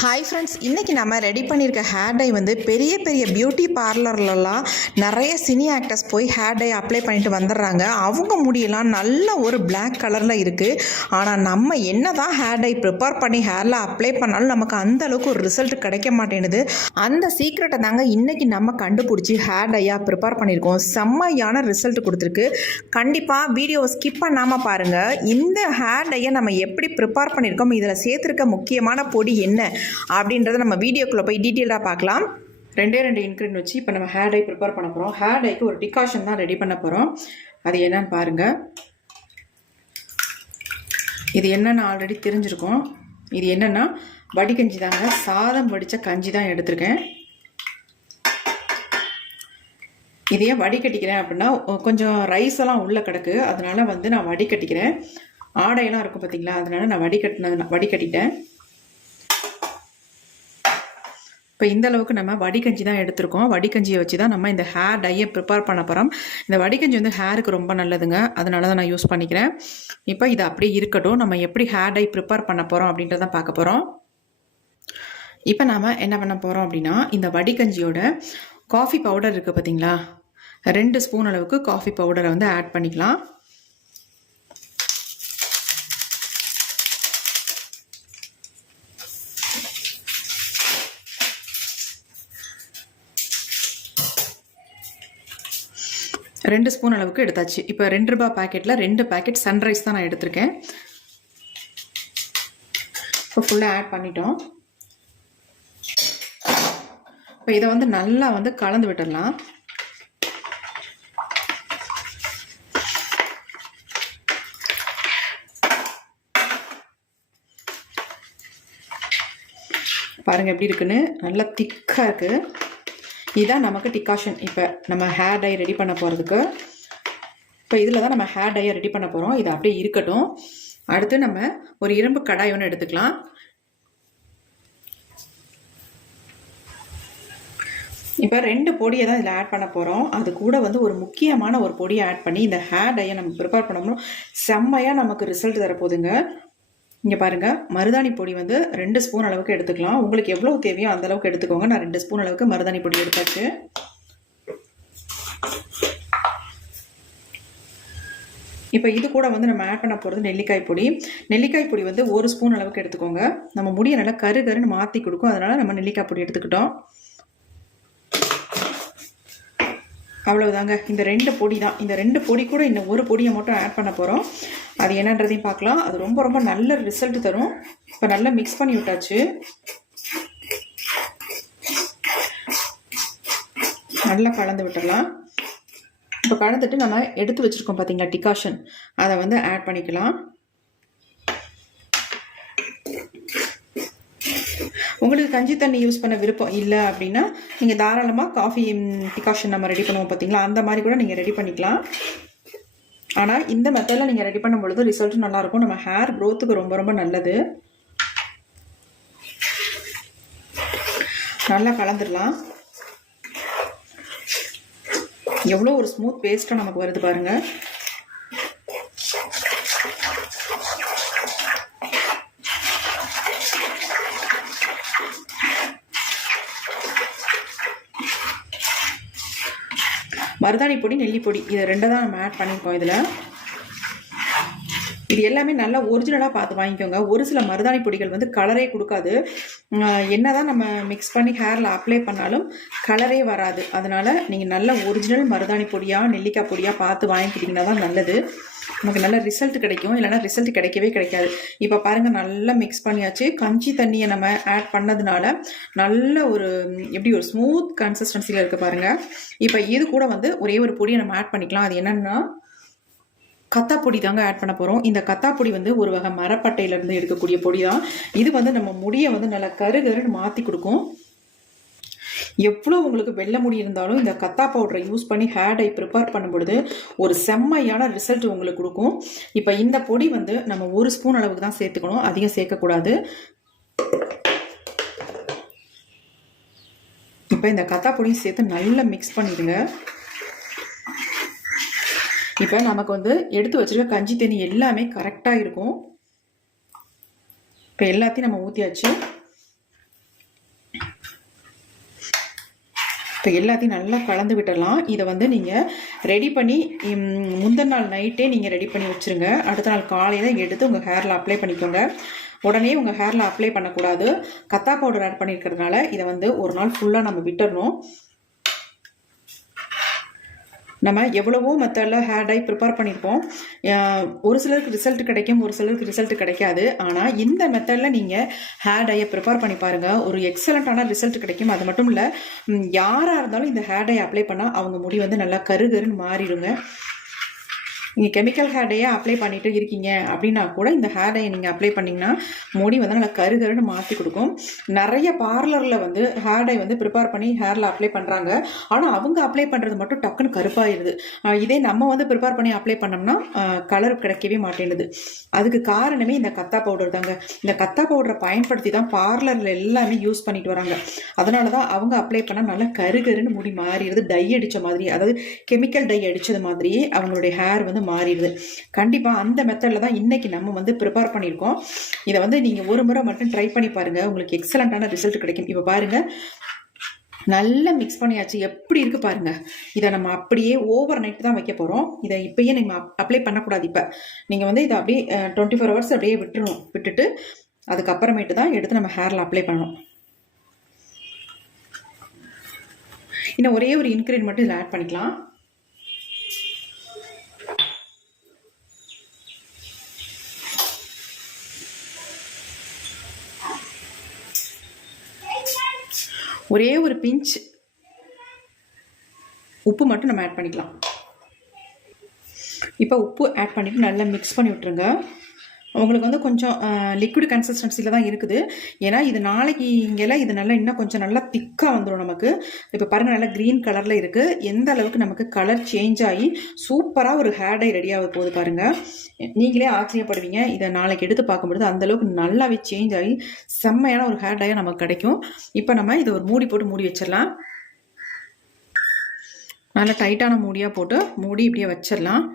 Hi friends, இன்றைக்கி நம்ம ready பண்ணியிருக்க ஹேர் டை வந்து பெரிய பெரிய பியூட்டி பார்லர்லலாம் நிறைய சினி ஆக்டர்ஸ் போய் ஹேர் டை அப்ளை பண்ணிட்டு வந்துடுறாங்க. அவங்க முடியெல்லாம் நல்ல ஒரு பிளாக் கலரில் இருக்குது. ஆனால் நம்ம என்ன தான் ஹேர் டை ப்ரிப்பேர் பண்ணி ஹேரில் அப்ளை பண்ணாலும் நமக்கு அந்தளவுக்கு ஒரு ரிசல்ட் கிடைக்க மாட்டேங்குது. அந்த சீக்ரெட்டை தாங்க இன்றைக்கி நம்ம கண்டுபிடிச்சி ஹேர் டையாக ப்ரிப்பேர் பண்ணியிருக்கோம். செம்மையான ரிசல்ட் கொடுத்துருக்கு. கண்டிப்பாக வீடியோவை ஸ்கிப் பண்ணாமல் பாருங்கள். இந்த ஹேர் டையை நம்ம எப்படி ப்ரிப்பேர் பண்ணியிருக்கோம், இதில் சேர்த்துருக்க முக்கியமான பொடி என்ன அப்படின்றத நம்ம வீடியோக்குள்ளே போய் டீட்டெயிலாக பார்க்கலாம். ரெண்டு இன்க்ரீடியன்ட் வச்சு இப்போ நம்ம ஹேர் டை ப்ரிப்பேர் பண்ண போகிறோம். ஹேர் டைக்கு ஒரு டிகாஷன் தான் ரெடி பண்ண போகிறோம். அது என்னன்னு பாருங்கள். இது என்னென்னு ஆல்ரெடி தெரிஞ்சிருக்கும். இது என்னென்னா வடிகஞ்சி தாங்க. சாதம் வடித்த கஞ்சி தான் எடுத்திருக்கேன். இதையே வடிகட்டிக்கிறேன் அப்படின்னா கொஞ்சம் ரைஸ் எல்லாம் உள்ளே கிடக்கு, அதனால வந்து நான் வடிகட்டிக்கிறேன். ஆடையெல்லாம் இருக்கும் பார்த்தீங்களா, அதனால நான் வடிகட்டிட்டேன். இப்போ இந்த அளவுக்கு நம்ம வடிகஞ்சி தான் எடுத்திருக்கோம். வடிகஞ்சியை வச்சு தான் நம்ம இந்த ஹேர் டையை ப்ரிப்பேர் பண்ண போகிறோம். இந்த வடிகஞ்சி வந்து ஹேருக்கு ரொம்ப நல்லதுங்க, அதனால தான் நான் யூஸ் பண்ணிக்கிறேன். இப்போ இது அப்படியே இருக்கட்டும். நம்ம எப்படி ஹேர் டை ப்ரிப்பேர் பண்ண போகிறோம் அப்படின்றத பார்க்க போகிறோம். இப்போ நாம் என்ன பண்ண போகிறோம் அப்படின்னா, இந்த வடிகஞ்சியோட காஃபி பவுடர் இருக்குது பார்த்தீங்களா, 2 ஸ்பூன் அளவுக்கு காஃபி பவுடரை வந்து ஆட் பண்ணிக்கலாம். ரெண்டு ஸ்பூன் அளவுக்கு எடுத்தாச்சு. இப்போ 2 ரூபாய் பேக்கெட்டில் 2 பேக்கெட் சன்ரைஸ் தான் நான் எடுத்திருக்கேன். இப்போ ஃபுல்லாக ஆட் பண்ணிட்டோம். இப்போ இதை வந்து நல்லா வந்து கலந்து விட்டுடலாம். பாருங்கள் எப்படி இருக்குன்னு, நல்லா திக்காக இருக்குது. இதுதான் நமக்கு டிகாஷன். இப்போ நம்ம ஹேர் டை ரெடி பண்ண போகிறதுக்கு, இப்போ இதில் தான் நம்ம ஹேர் டையை ரெடி பண்ண போகிறோம். இது அப்படியே இருக்கட்டும். அடுத்து நம்ம ஒரு இரும்பு கடாய் ஒன்று எடுத்துக்கலாம். இப்போ 2 பொடியை தான் இதில் ஆட் பண்ண போகிறோம். அது கூட வந்து ஒரு முக்கியமான ஒரு பொடியை ஆட் பண்ணி இந்த ஹேர் டையை நம்ம ப்ரிப்பேர் பண்ணோம்னா செம்மையாக நமக்கு ரிசல்ட் தரப்போகுதுங்க. இங்கே பாருங்கள், மருதாணி பொடி வந்து 2 ஸ்பூன் அளவுக்கு எடுத்துக்கலாம். உங்களுக்கு எவ்வளோ தேவையோ அந்த அளவுக்கு எடுத்துக்கோங்க. நான் 2 ஸ்பூன் அளவுக்கு மருதாணி பொடி எடுத்தாச்சு. இப்போ இது கூட வந்து நம்ம ஆட் பண்ண போகிறது நெல்லிக்காய் பொடி. நெல்லிக்காய் பொடி வந்து 1 ஸ்பூன் அளவுக்கு எடுத்துக்கோங்க. நம்ம முடியை நல்லா கருன்னு மாற்றி கொடுக்கும், அதனால் நம்ம நெல்லிக்காய் பொடி எடுத்துக்கிட்டோம். அவ்வளவுதாங்க. இந்த 2 பொடி தான். இந்த 2 பொடி கூட இன்னும் ஒரு பொடியை மட்டும் ஆட் பண்ண போகிறோம். அது என்னன்றதையும் பார்க்கலாம். அது ரொம்ப ரொம்ப நல்ல ரிசல்ட் தரும். இப்போ நல்லா மிக்ஸ் பண்ணி விட்டாச்சு. நல்லா கலந்து விட்டுடலாம். இப்போ கலந்துட்டு நம்ம எடுத்து வச்சுருக்கோம் பார்த்தீங்களா டிகாஷன், அதை வந்து ஆட் பண்ணிக்கலாம். உங்களுக்கு கஞ்சி தண்ணி யூஸ் பண்ண விருப்பம் இல்லை அப்படின்னா நீங்கள் தாராளமாக காஃபி டிகாஷன் நம்ம ரெடி பண்ணுவோம் பார்த்தீங்களா, அந்த மாதிரி கூட நீங்கள் ரெடி பண்ணிக்கலாம். ஆனால் இந்த மெத்தடில் நீங்கள் ரெடி பண்ணும் பொழுது ரிசல்ட் நல்லாயிருக்கும். நம்ம ஹேர் க்ரோத்துக்கு ரொம்ப ரொம்ப நல்லது. நல்லா கலந்துடலாம். எவ்வளோ ஒரு ஸ்மூத் பேஸ்ட்டாக நமக்கு வருது பாருங்கள். மருதாணி பொடி, நெல்லி பொடி, இது 2 தான் நம்ம ஆட் பண்ணியிருக்கோம். இது எல்லாமே நல்லா ஒரிஜினலாக பார்த்து வாங்கிக்கோங்க. ஒரு சில மருதாணி பொடிகள் வந்து கலரே கொடுக்காது. என்ன தான் நம்ம மிக்ஸ் பண்ணி ஹேரில் அப்ளை பண்ணாலும் கலரே வராது. அதனால் நீங்கள் நல்ல ஒரிஜினல் மருதாணி பொடியாக நெல்லிக்காய் பொடியாக பார்த்து வாங்கிக்கிட்டிங்கன்னா தான் நல்லது. நமக்கு நல்ல ரிசல்ட் கிடைக்கும். இல்லைனா ரிசல்ட் கிடைக்கவே கிடைக்காது. இப்போ பாருங்கள், நல்லா மிக்ஸ் பண்ணியாச்சு. கஞ்சி தண்ணியை நம்ம ஆட் பண்ணதுனால நல்ல ஒரு எப்படி ஒரு ஸ்மூத் கன்சிஸ்டன்சியில் இருக்குது பாருங்கள். இப்போ இது கூட வந்து ஒரே ஒரு பொடியை நம்ம ஆட் பண்ணிக்கலாம். அது என்னென்னா கத்தாப்பொடி தாங்க ஆட் பண்ண போகிறோம். இந்த கத்தாப்பொடி வந்து ஒரு வகை மரப்பட்டையிலேருந்து எடுக்கக்கூடிய பொடி தான். இது வந்து நம்ம முடியை வந்து நல்லா கருன்னு மாற்றி கொடுக்கும். எவ்வளோ உங்களுக்கு வெள்ளை முடி இருந்தாலும் இந்த கத்தா பவுடரை யூஸ் பண்ணி ஹேர் டை ப்ரிப்பேர் பண்ணும் பொழுது ஒரு செம்மையான ரிசல்ட் உங்களுக்கு கொடுக்கும். இப்போ இந்த பொடி வந்து நம்ம 1 ஸ்பூன் அளவுக்கு தான் சேர்த்துக்கணும், அதிகம் சேர்க்கக்கூடாது. இப்போ இந்த கத்தா பொடியும் சேர்த்து நல்லா மிக்ஸ் பண்ணிடுங்க. இப்போ நமக்கு வந்து எடுத்து வச்சிருக்க கஞ்சி தண்ணி எல்லாமே கரெக்டாக இருக்கும். இப்போ எல்லாத்தையும் நம்ம ஊற்றியாச்சு. இப்போ எல்லாத்தையும் நல்லா கலந்து விட்டுடலாம். இதை வந்து நீங்கள் ரெடி பண்ணி முந்தின நாள் நைட்டே நீங்கள் ரெடி பண்ணி வச்சுருங்க. அடுத்த நாள் காலையில் எடுத்து உங்கள் ஹேரில் அப்ளை பண்ணிக்கோங்க. உடனே உங்கள் ஹேரில் அப்ளை பண்ணக்கூடாது. கத்தா பவுடர் ஆட் பண்ணியிருக்கிறதுனால இதை வந்து ஒரு நாள் ஃபுல்லாக நம்ம விட்டுடணும். நம்ம எவ்வளவோ மெத்தடில் ஹேர் டை ப்ரிப்பேர் பண்ணியிருப்போம். ஒரு சிலருக்கு ரிசல்ட் கிடைக்கும், ஒரு சிலருக்கு ரிசல்ட் கிடைக்காது. ஆனால் இந்த மெத்தடில் நீங்கள் ஹேர் டையை ப்ரிப்பேர் பண்ணி பாருங்கள், ஒரு எக்ஸலண்ட்டான ரிசல்ட் கிடைக்கும். அது மட்டும் இல்லை, யாராக இருந்தாலும் இந்த ஹேர் டை அப்ளை பண்ணால் அவங்க முடி வந்து நல்லா கருகருன்னு மாறிடுங்க. நீங்கள் கெமிக்கல் ஹேர் டையை அப்ளை பண்ணிட்டு இருக்கீங்க அப்படின்னா கூட இந்த ஹேர் டையை நீங்கள் அப்ளை பண்ணிங்கன்னா முடி வந்து நல்லா கருகருன்னு மாற்றி கொடுக்கும். நிறைய பார்லரில் வந்து ஹேர் டை வந்து ப்ரிப்பேர் பண்ணி ஹேரில் அப்ளை பண்ணுறாங்க. ஆனால் அவங்க அப்ளை பண்ணுறது மட்டும் டக்குன்னு கருப்பாயிருது. இதே நம்ம வந்து ப்ரிப்பேர் பண்ணி அப்ளை பண்ணோம்னா கலர் கிடைக்கவே மாட்டேங்குது. அதுக்கு காரணமே இந்த கத்தா பவுடர் தாங்க. இந்த கத்தா பவுடரை பயன்படுத்தி தான் பார்லரில் எல்லாமே யூஸ் பண்ணிட்டு வராங்க. அதனால தான் அவங்க அப்ளை பண்ணால் நல்லா கருகருன்னு முடி மாறிடுது. டை அடித்த மாதிரி, அதாவது கெமிக்கல் டை அடித்தது மாதிரியே அவங்களுடைய ஹேர் வந்து மாறிடுது. கண்டிப்பாக அந்த மெத்தடில் தான் இன்னைக்கு நம்ம வந்து ப்ரிப்பேர் பண்ணியிருக்கோம். இதை வந்து நீங்கள் ஒரு முறை மட்டும் ட்ரை பண்ணி பாருங்கள், உங்களுக்கு எக்ஸலண்ட்டான ரிசல்ட் கிடைக்கும். இப்போ பாருங்கள், நல்லா மிக்ஸ் பண்ணியாச்சு. எப்படி இருக்குது பாருங்கள். இதை நம்ம அப்படியே ஓவர் நைட் தான் வைக்க போகிறோம். இதை இப்போயே நீங்கள் அப்ளை பண்ணக்கூடாது. இப்போ நீங்கள் வந்து இதை அப்படியே 24 hours அப்படியே விட்டுட்டு அதுக்கப்புறமேட்டு தான் எடுத்து நம்ம ஹேரில் அப்ளை பண்ணணும். இன்னும் ஒரே ஒரு இன்க்ரீடியன்ட் மட்டும் இதில் ஆட் பண்ணிக்கலாம். ஒரே ஒரு பிஞ்ச் உப்பு மட்டும் நம்ம ஆட் பண்ணிக்கலாம். இப்போ உப்பு ஆட் பண்ணிவிட்டு நல்லா மிக்ஸ் பண்ணி விட்டுருங்க. உங்களுக்கு வந்து கொஞ்சம் லிக்விட் கன்சிஸ்டன்சியில் தான் இருக்குது. ஏன்னா இது நாளைக்கு இங்கெல்லாம் இது நல்லா இன்னும் கொஞ்சம் நல்லா திக்காக வந்துடும் நமக்கு. இப்போ பாருங்கள், நல்லா க்ரீன் கலரில் இருக்குது. எந்த அளவுக்கு நமக்கு கலர் சேஞ்ச் ஆகி சூப்பராக ஒரு ஹேர் டை ரெடி ஆக போகுது பாருங்கள். நீங்களே ஆச்சரியப்படுவீங்க. இதை நாளைக்கு எடுத்து பார்க்கும்பொழுது அந்தளவுக்கு நல்லாவே சேஞ்ச் ஆகி செம்மையான ஒரு ஹேர் டையாக நமக்கு கிடைக்கும். இப்போ நம்ம இதை ஒரு மூடி போட்டு மூடி வச்சிடலாம். நல்லா டைட்டான மூடியாக போட்டு மூடி இப்படியே வச்சிடலாம்.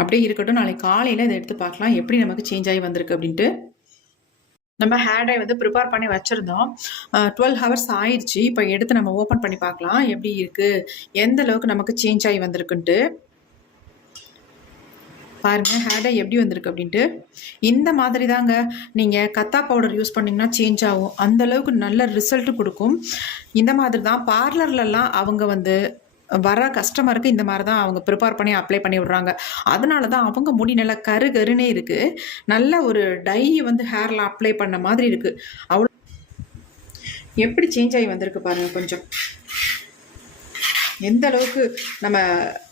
அப்படியே இருக்கட்டும். நாளைக்கு காலையில் இதை எடுத்து பார்க்கலாம் எப்படி நமக்கு சேஞ்ச் ஆகி வந்திருக்கு அப்படின்ட்டு. நம்ம ஹேர் டை வந்து ப்ரிப்பேர் பண்ணி வச்சுருந்தோம். 12 hours ஆயிடுச்சு. இப்போ எடுத்து நம்ம ஓப்பன் பண்ணி பார்க்கலாம் எப்படி இருக்குது, எந்த அளவுக்கு நமக்கு சேஞ்ச் ஆகி வந்திருக்குன்ட்டு. பாருங்கள் ஹேர் டை எப்படி வந்திருக்கு அப்படின்ட்டு. இந்த மாதிரி தாங்க நீங்கள் கத்தா பவுடர் யூஸ் பண்ணிங்கன்னா சேஞ்ச் ஆகும். அந்தளவுக்கு நல்ல ரிசல்ட்டு கொடுக்கும். இந்த மாதிரி தான் பார்லர்லலாம் அவங்க வந்து வர கஸ்டமருக்கு இந்த மாதிரி தான் அவங்க ப்ரிப்பேர் பண்ணி அப்ளை பண்ணி விடுறாங்க. அதனால தான் அவங்க முடி நல்லா கருகருன்னே இருக்குது. நல்ல ஒரு டை வந்து ஹேரில் அப்ளை பண்ண மாதிரி இருக்குது. அவ்வளோ எப்படி சேஞ்ச் ஆகி வந்திருக்கு பாருங்கள். கொஞ்சம் எந்த அளவுக்கு நம்ம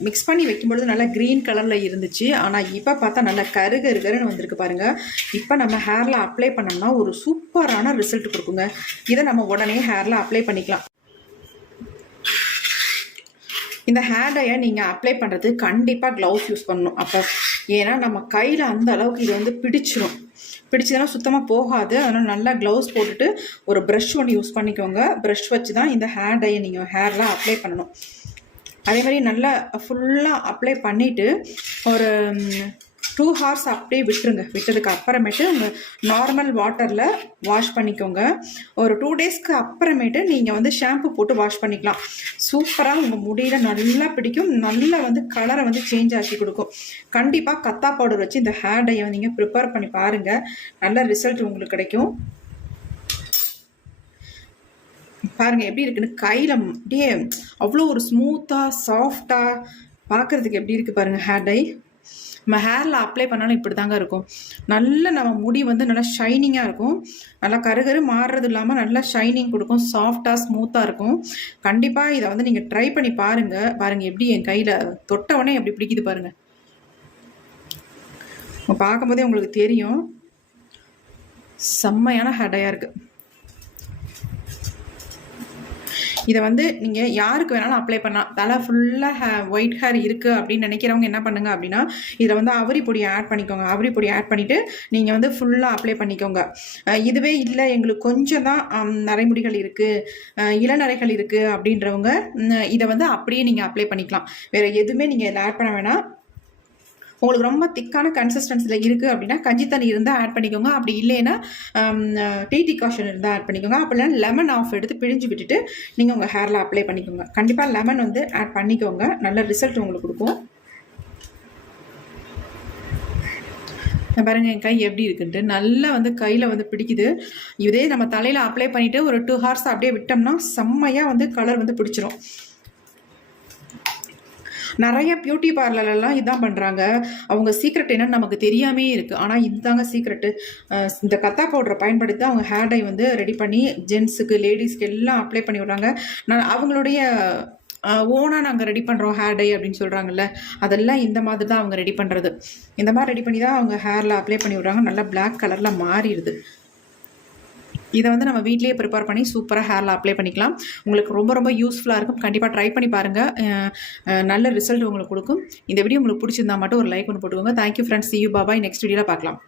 மிக்ஸ் பண்ணி வைக்கும்பொழுது நல்லா க்ரீன் கலரில் இருந்துச்சு. ஆனால் இப்போ பார்த்தா நல்லா கருகருன்னு வந்திருக்கு பாருங்கள். இப்போ நம்ம ஹேரில் அப்ளை பண்ணோம்னா ஒரு சூப்பரான ரிசல்ட் கொடுக்குங்க. இதை நம்ம உடனே ஹேரில் அப்ளை பண்ணிக்கலாம். இந்த ஹேர் டையை நீங்கள் அப்ளை பண்ணுறது கண்டிப்பாக க்ளவுஸ் யூஸ் பண்ணணும். அப்போ ஏன்னா நம்ம கையில் அந்த அளவுக்கு இது வந்து பிடிச்சதுன்னா சுத்தமாக போகாது. அதனால் நல்லா க்ளவுஸ் போட்டுட்டு ஒரு ப்ரஷ் ஒன்று யூஸ் பண்ணிக்கோங்க. ப்ரஷ் வச்சு தான் இந்த ஹேர் டையை நீங்கள் ஹேரில் அப்ளை பண்ணணும். அதே மாதிரி நல்லா ஃபுல்லாக அப்ளை பண்ணிவிட்டு ஒரு 2 hours அப்படியே விட்டுருங்க. விட்டதுக்கு அப்புறமேட்டு உங்கள் நார்மல் வாட்டரில் வாஷ் பண்ணிக்கோங்க. ஒரு 2 daysக்கு அப்புறமேட்டு நீங்கள் வந்து ஷாம்பு போட்டு வாஷ் பண்ணிக்கலாம். சூப்பராக உங்கள் முடியில் நல்லா பிடிக்கும். நல்லா வந்து கலரை வந்து சேஞ்ச் ஆக்கி கொடுக்கும். கண்டிப்பாக கத்தா பவுடர் வச்சு இந்த ஹேர் டையை நீங்கள் ப்ரிப்பேர் பண்ணி பாருங்கள். நல்ல ரிசல்ட் உங்களுக்கு கிடைக்கும். பாருங்கள் எப்படி இருக்குன்னு. கையில் அப்படியே அவ்வளோ ஒரு ஸ்மூத்தாக சாஃப்டாக பார்க்குறதுக்கு எப்படி இருக்குது பாருங்கள் ஹேர் டை. நம்ம ஹேரில் அப்ளை பண்ணாலும் இப்படி தாங்க இருக்கும். நல்ல நம்ம முடி வந்து நல்லா ஷைனிங்காக இருக்கும். நல்லா கருகரு மாறுறது இல்லாமல் நல்லா ஷைனிங் கொடுக்கும். சாஃப்டாக ஸ்மூத்தாக இருக்கும். கண்டிப்பாக இதை வந்து நீங்கள் ட்ரை பண்ணி பாருங்கள். பாருங்கள் எப்படி என் கையில் தொட்டவுடனே எப்படி பிடிக்குது பாருங்கள். பார்க்கும்போதே உங்களுக்கு தெரியும் செம்மையான ஹேர் டையாக இருக்குது. இதை வந்து நீங்கள் யாருக்கு வேணாலும் அப்ளை பண்ணலாம். தலை ஃபுல்லாக ஒயிட் ஹேர் இருக்குது அப்படின்னு நினைக்கிறவங்க என்ன பண்ணுங்க அப்படின்னா, இதில் வந்து அவரி பொடியை ஆட் பண்ணிக்கோங்க. அவரி பொடியை ஆட் பண்ணிவிட்டு நீங்கள் வந்து ஃபுல்லாக அப்ளை பண்ணிக்கோங்க. இதுவே இல்லை எங்களுக்கு கொஞ்சம் தான் நரைமுடிகள் இருக்குது, இளநரைகள் இருக்குது அப்படின்றவங்க இதை வந்து அப்படியே நீங்கள் அப்ளை பண்ணிக்கலாம். வேறு எதுவுமே நீங்கள் இதில் ஆட் பண்ண வேணாம். உங்களுக்கு ரொம்ப திக்கான கன்சிஸ்டன்சியில் இருக்குது அப்படின்னா கஞ்சி தண்ணி இருந்தால் ஆட் பண்ணிக்கோங்க. அப்படி இல்லைன்னா டீ டிகாஷன் இருந்தால் ஆட் பண்ணிக்கோங்க. அப்படி இல்லைன்னா லெமன் ஆஃப் எடுத்து பிழிஞ்சு விட்டுட்டு நீங்கள் உங்கள் ஹேரில் அப்ளை பண்ணிக்கோங்க. கண்டிப்பாக லெமன் வந்து ஆட் பண்ணிக்கோங்க, நல்ல ரிசல்ட் உங்களுக்கு கொடுக்கும். பாருங்க என் கை எப்படி இருக்குன்ட்டு நல்லா வந்து கையில் வந்து பிடிக்குது. இதே நம்ம தலையில் அப்ளை பண்ணிவிட்டு ஒரு 2 ஹார்ஸ் அப்படியே விட்டோம்னா செம்மையாக வந்து கலர் வந்து பிடிச்சிரும். நிறைய பியூட்டி பார்லர்லாம் இதான் பண்ணுறாங்க. அவங்க சீக்ரெட் என்னன்னு நமக்கு தெரியாமே இருக்குது. ஆனால் இதுதாங்க சீக்ரெட்டு. இந்த கத்தா பவுடரை பயன்படுத்தி அவங்க ஹேர் டை வந்து ரெடி பண்ணி ஜென்ஸுக்கு லேடிஸ்க்கு எல்லாம் அப்ளை பண்ணி விட்றாங்க. நான் அவங்களுடைய ஓனாக நாங்கள் ரெடி பண்ணுறோம் ஹேர் டை அப்படின்னு சொல்கிறாங்கல்ல, அதெல்லாம் இந்த மாதிரி தான் அவங்க ரெடி பண்ணுறது. இந்த மாதிரி ரெடி பண்ணி தான் அவங்க ஹேரில் அப்ளை பண்ணி விட்றாங்க. நல்லா பிளாக் கலரில் மாறிடுது. இதை வந்து நம்ம வீட்லேயே ப்ரிப்பேர் பண்ணி சூப்பராக ஹேரில் அப்ளை பண்ணிக்கலாம். உங்களுக்கு ரொம்ப ரொம்ப யூஸ்ஃபுல்லாக இருக்கும். கண்டிப்பாக ட்ரை பண்ணி பாருங்கள், நல்ல ரிசல்ட் உங்களுக்கு கொடுக்கும். இந்த வீடியோ உங்களுக்கு பிடிச்சிருந்தா மட்டும் ஒரு லைக் ஒன்று போட்டுக்கோங்க. Thank you friends, see you, bye bye. Next வீடியோவில் பார்க்கலாம்.